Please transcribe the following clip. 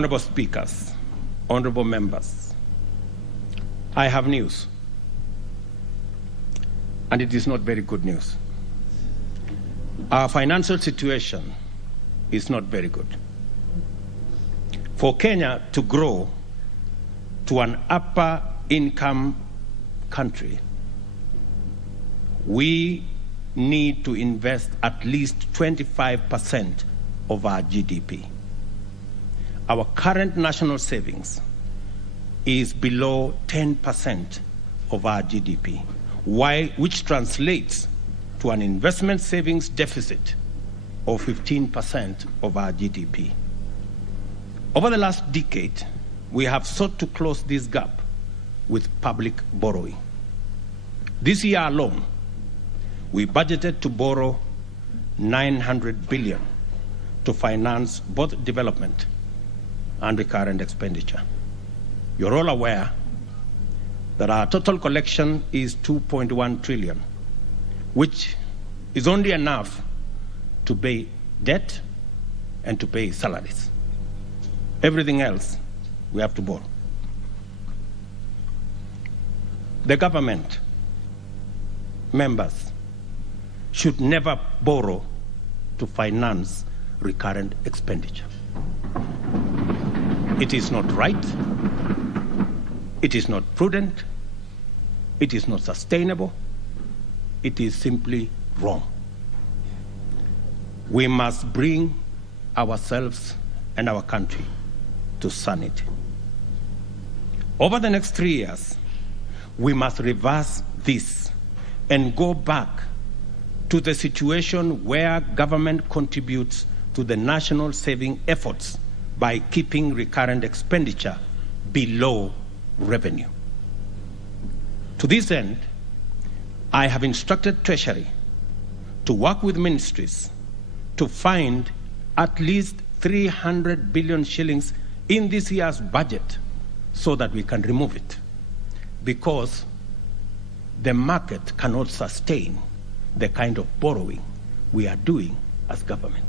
Honorable Speakers, honorable members, I have news, and it is not very good news. Our financial situation is not very good. For Kenya to grow to an upper income country, we need to invest at least 25% of our GDP. Our current national savings is below 10% of our GDP, which translates to an investment savings deficit of 15% of our GDP. Over the last decade, we have sought to close this gap with public borrowing. This year alone, we budgeted to borrow 900 billion to finance both development and recurrent expenditure. You're all aware that our total collection is 2.1 trillion, which is only enough to pay debt and to pay salaries. Everything else, we have to borrow. The government, members, should never borrow to finance recurrent expenditure. It is not right, it is not prudent, it is not sustainable, it is simply wrong. We must bring ourselves and our country to sanity. Over the next 3 years, we must reverse this and go back to the situation where government contributes to the national saving efforts by keeping recurrent expenditure below revenue. To this end, I have instructed Treasury to work with ministries to find at least 300 billion shillings in this year's budget so that we can remove it, because the market cannot sustain the kind of borrowing we are doing as government.